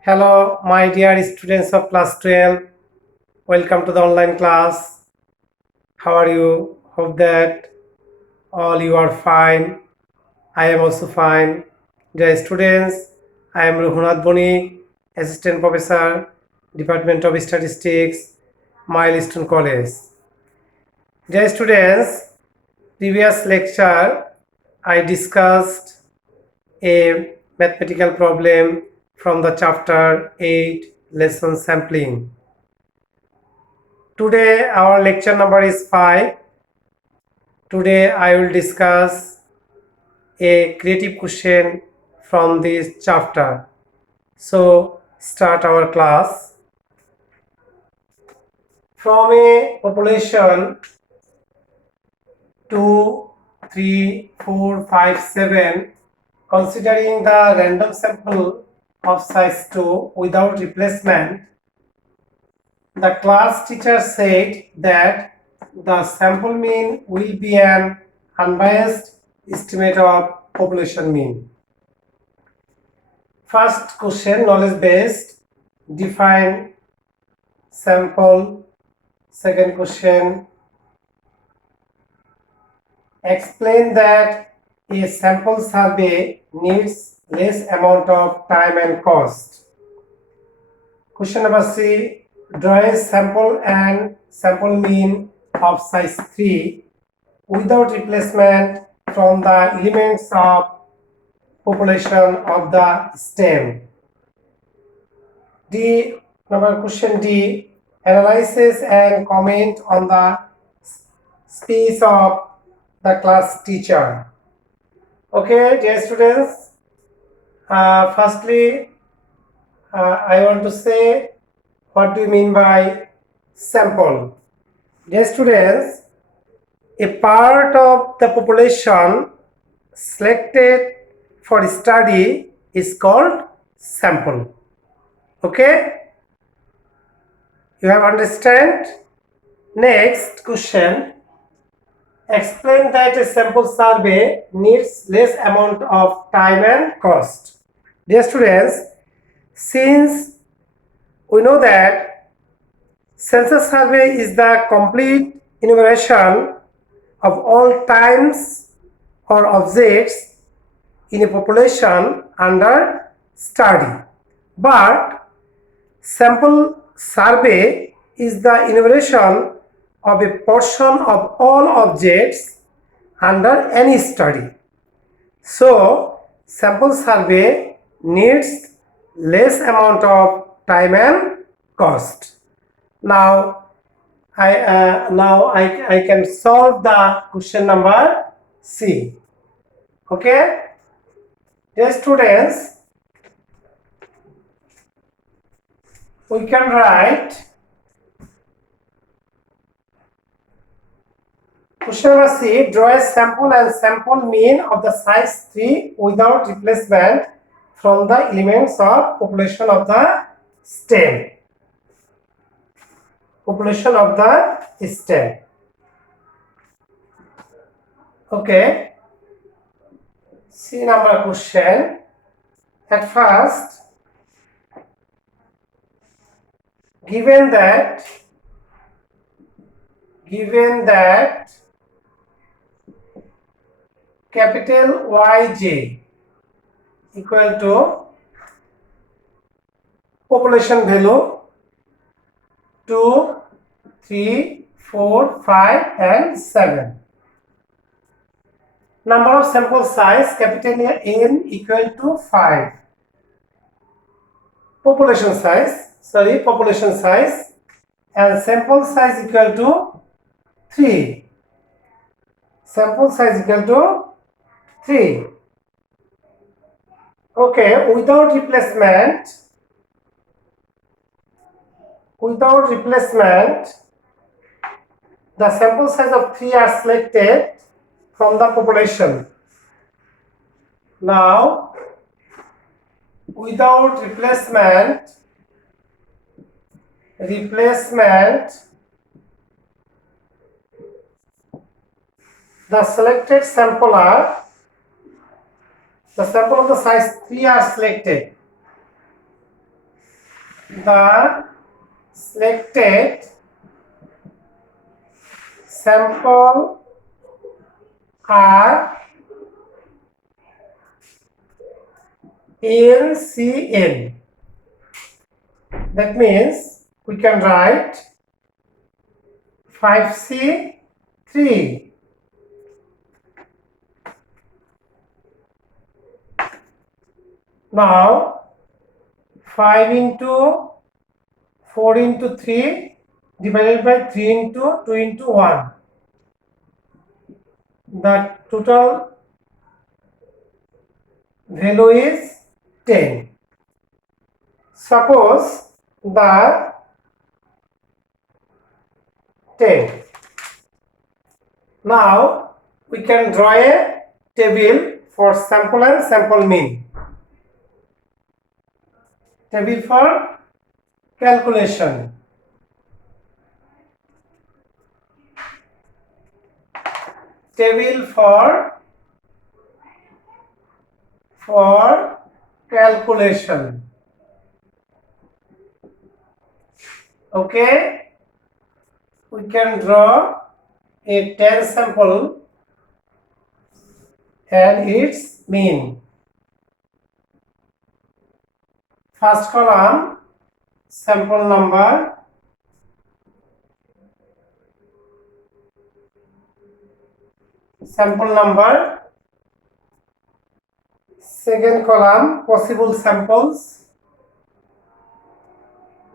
Hello, my dear students of class 12. Welcome to the online class. How are you? Hope that all you are fine. I am also fine. Dear students, I am Raghunath Boni, Assistant Professor, Department of Statistics, Milestone College. Dear students, previous lecture I discussed a mathematical problem from the chapter 8 lesson sampling. Today our lecture number is 5. Today I will discuss a creative question from this chapter. So start our class. From a population 2, 3, 4, 5, 7, considering the random sample of size 2 without replacement, the class teacher said that the sample mean will be an unbiased estimate of population mean. First question, knowledge based, define sample. Second question, explain that a sample survey needs less amount of time and cost. Question number C, draw a sample and sample mean of size 3 without replacement from the elements of population of the stem. Question D, analysis and comment on the speech of the class teacher. Okay, dear students, firstly, I want to say what do you mean by sample. Dear students, a part of the population selected for study is called sample. Okay, you have understand? Next question, explain that a sample survey needs less amount of time and cost. Dear students, since we know that census survey is the complete enumeration of all times or objects in a population under study, but sample survey is the enumeration of a portion of all objects under any study. So sample survey needs less amount of time and cost. Now I can solve the question number C. Okay, dear students, we can write question number C, draw a sample and sample mean of the size 3 without replacement from the elements of population of the stem. Population of the stem. Okay, C number question. At first, given that capital YJ equal to population value 2, 3, 4, 5 and 7. Number of sample size capital N equal to 5. Population size and sample size equal to 3. Sample size equal to 3. Okay, without replacement, the sample size of 3 are selected from the population. Now, without replacement, the selected sample of the size 3 are selected. The selected sample are LCM. That means we can write 5C3. Now 5 into 4 into 3 divided by 3 into 2 into 1. The total value is 10. Suppose the 10. Now we can draw a table for sample and sample mean. Table for calculation. Table for calculation. Okay, we can draw a 10 sample and its mean. First column, sample number. Sample number. Second column, possible samples.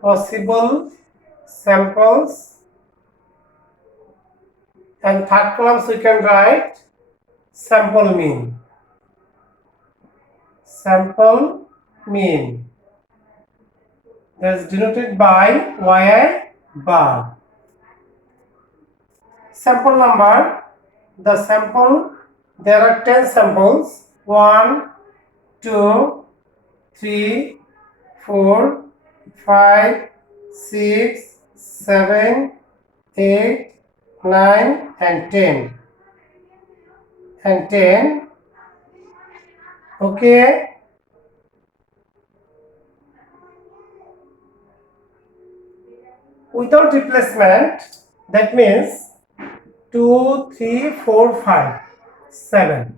Possible samples. And third column we can write sample mean. Sample mean. That's denoted by yi bar. Sample number. The sample, there are 10 samples. 1, 2, 3, 4, 5, 6, 7, 8, 9 and 10. And 10. Okay. Without replacement, that means 2, 3, 4, 5, 7.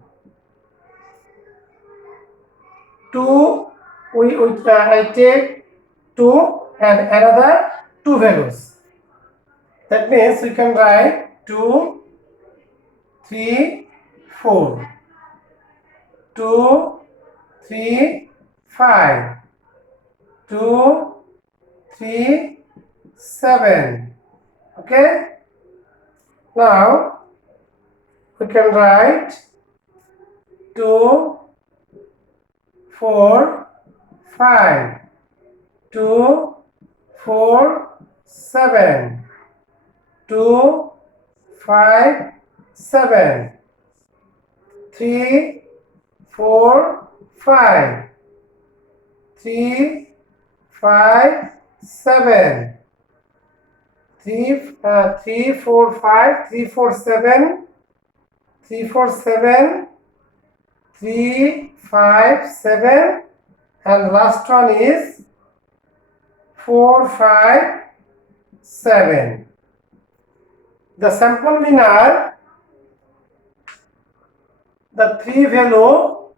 2, I take 2 and another 2 values. That means we can write 2, 3, 4, 2, 3, 5, 2, 3, 7. Okay. Now we can write 2, 4, 5, 2, 4, 7, 2, 5, 7, 3, 4, 5, 3, 5, 7, 3, 4, 5, 3, 4, 7, 3, 4, 7, 3, 5, 7, and last one is 4, 5, 7. The sample mean are the 3 value,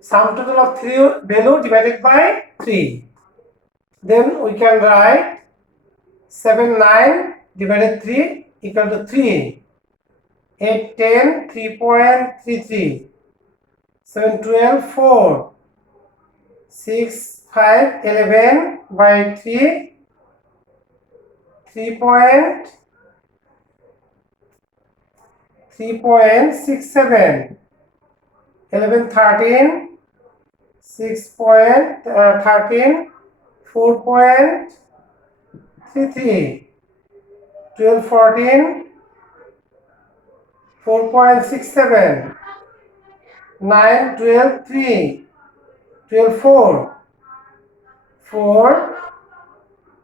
sum total of 3 value divided by 3. Then we can write 7, 9 divided 3 equal to 3. 8, 10, 3.33. 7, 12, 4. 6, 5, 11 by 3. 3.67. 11, 13. 6.13. 4.33. 12, 14. 4.67. 9, 12, 3. 12, 4. 4.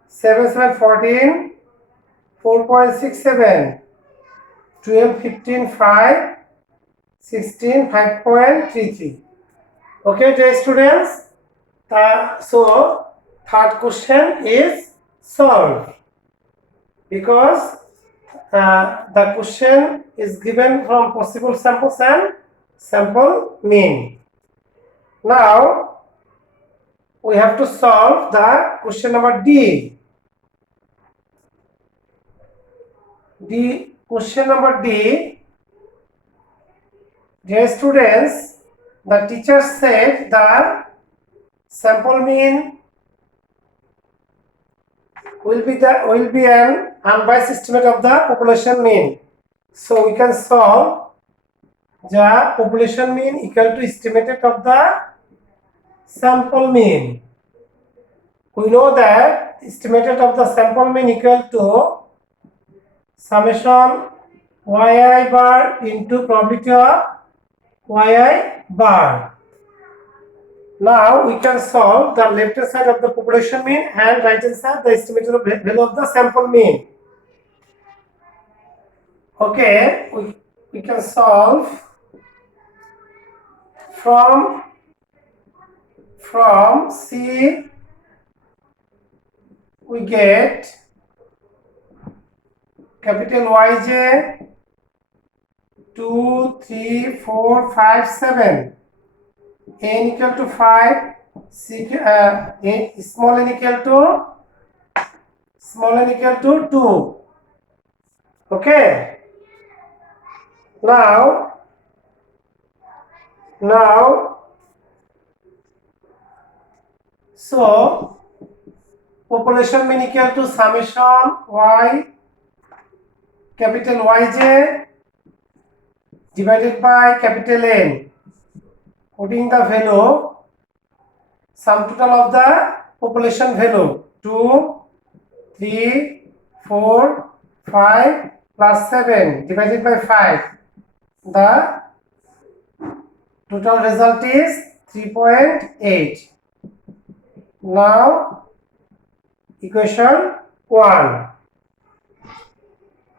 7, 7, 14. 4.67. 12, 15, 5. 16, 5.33. Okay, dear students. So third question is solved because the question is given from possible samples and sample mean. Now we have to solve the question number D. Question number D. Dear students, the teacher said the sample mean will be an unbiased estimate of the population mean. So we can solve the population mean equal to estimated of the sample mean. We know that estimated of the sample mean equal to summation yi bar into probability of yi bar. Now we can solve the left hand side of the population mean and right hand side the estimated value of the sample mean. Okay, we can solve from C we get capital Yj 2, 3, 4, 5, 7. N equal to 5, small n equal to 2. Okay. Now so population mean equal to summation y capital Yj divided by capital N, putting the value sum total of the population value 2, 3, 4, 5 plus 7 divided by 5. The total result is 3.8. Now equation 1.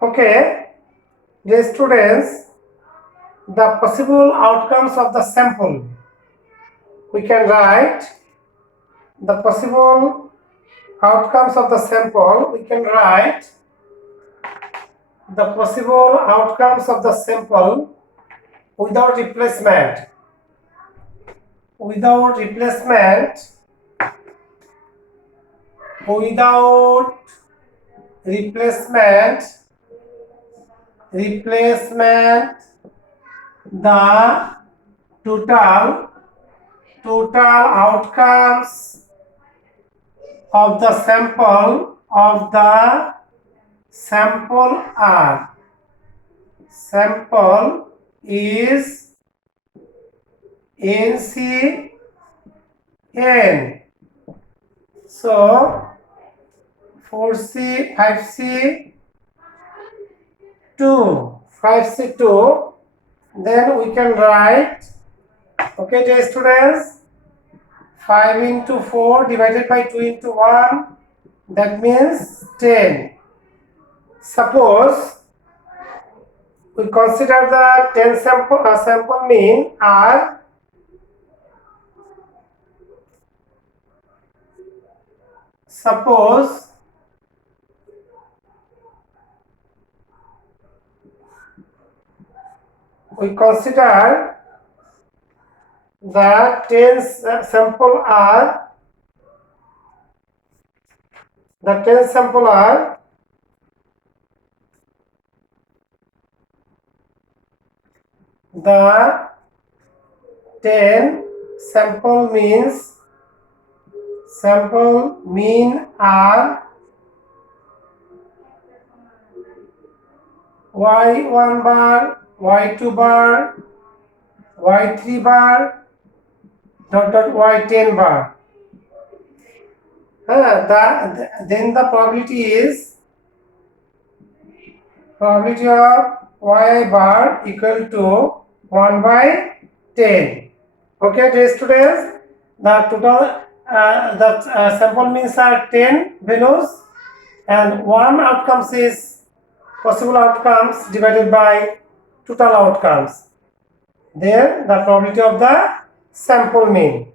Okay, dear students, the possible outcomes of the sample. We can write the possible outcomes of the sample. We can write the possible outcomes of the sample without replacement. Without replacement, the total outcomes of the sample are sample is NCN. So 4C, 5C, 2, 5C, 2. Then we can write, okay, dear students, 5 into 4 divided by 2 into 1, that means 10. Suppose we consider the 10 sample mean are suppose we consider the 10 sample are the 10 sample are the 10 sample mean are y1 bar, y2 bar, y3 bar, y10 bar. Then the probability is probability of y bar equal to 1 by 10. Okay, dear students, the total sample means are 10 values and one outcomes is possible outcomes divided by total outcomes. Then the probability of the sample mean.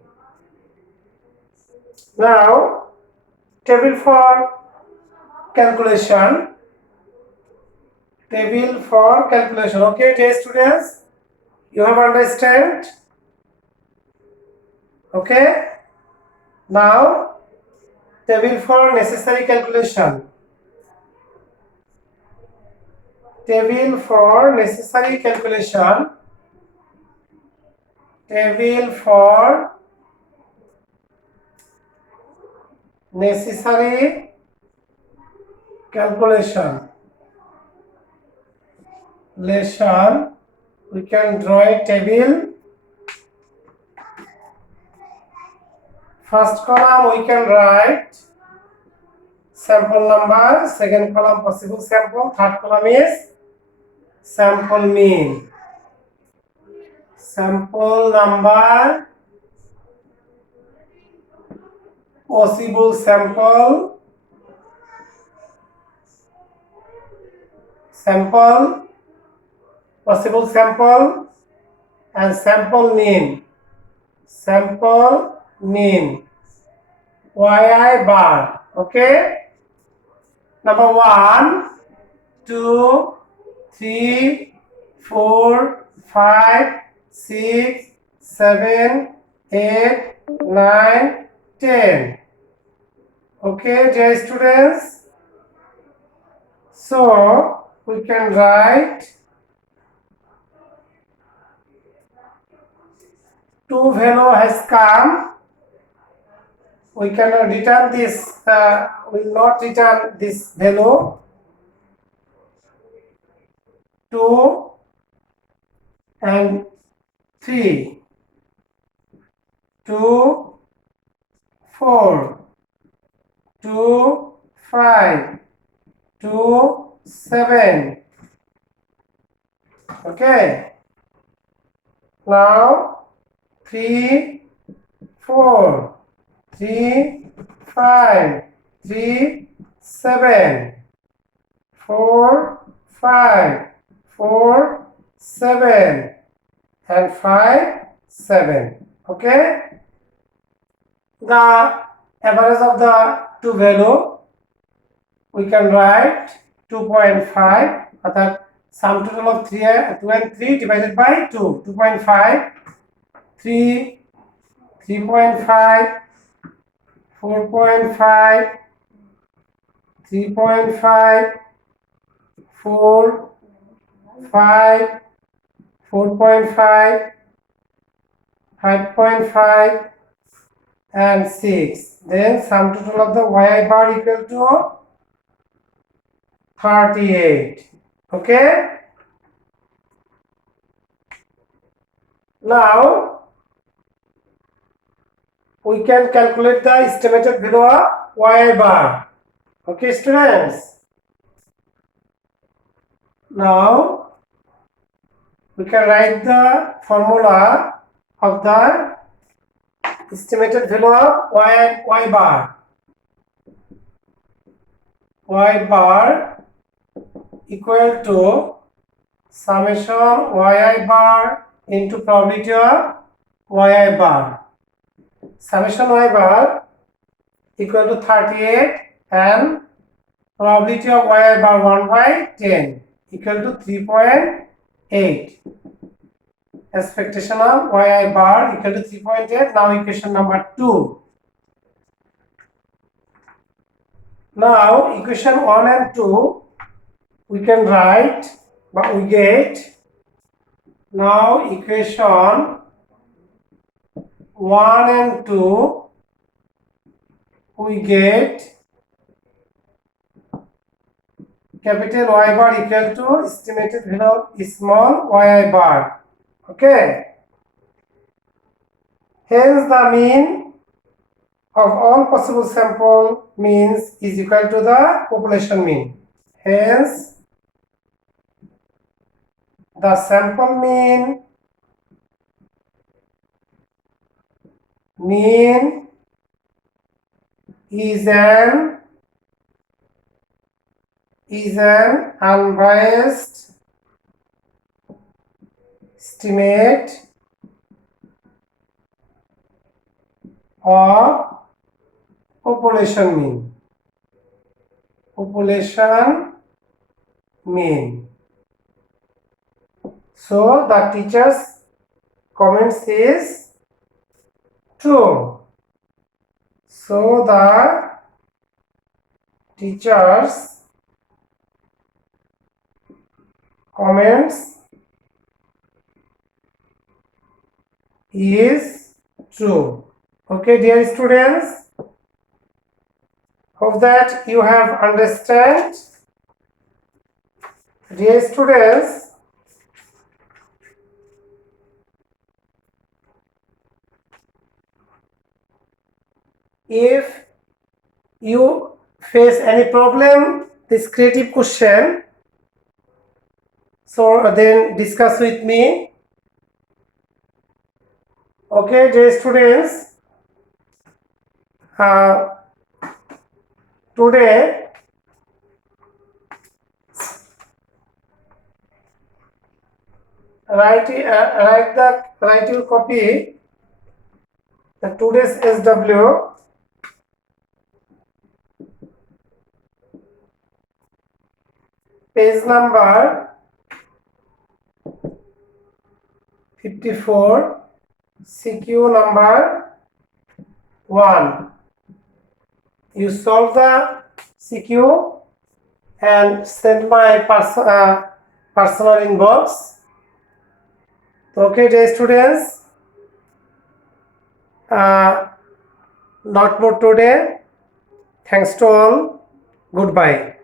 Now table for calculation. Table for calculation. Okay, dear students, you have understand? Okay. Now, table for necessary calculation. Table for necessary calculation. Table for necessary calculation. We can draw a table. First column we can write sample number, second column possible sample, third column is sample mean. Sample number, possible sample, possible sample, and sample mean. Sample mean. YI bar. Okay. Number 1, 2, 3, 4, 5, 6, 7, 8, 9, 10. Okay, dear students. So we can write 2 value has come. We cannot return this, will not return this value. 2 and 3, 2, 4, 2, 5, 2, 7. Okay. Now 3, 4, 3, 5, 3, 7, 4, 5, 4, 7, and 5, 7. Okay. The average of the two value we can write 2.5. অর্থাৎ sum total of 2 and 3 divided by 2. 2.5, 3, 3.5, 4.5, 3.5, 4, 5, 4.5, 5.5, and 6. Then sum total of the yi bar equal to 38. Okay. Now we can calculate the estimated value of yi bar. Okay, students. Now we can write the formula of the estimated value of y bar. Y bar equal to summation yi bar into probability of yi bar. Summation y bar equal to 38 and probability of yi bar 1 by 10 equal to 3.8. Expectation of yi bar equal to 3.8. Now equation number 2. Now equation 1 and 2 we can write, but we get. Now equation 1 and 2 we get capital Y bar equal to estimated value of small yi bar. Okay. Hence the mean of all possible sample means is equal to the population mean. Hence the sample mean is an unbiased estimate of population mean. population mean. So the teacher's comments is true. So the teacher's comments is true. Okay, dear students, hope that you have understand. Dear students, if you face any problem, this creative question, so then discuss with me. Okay, dear students, today write your copy the today's SW page number 54, CQ number 1. You solve the CQ and send my personal inbox. Okay, dear students, not more today. Thanks to all. Goodbye.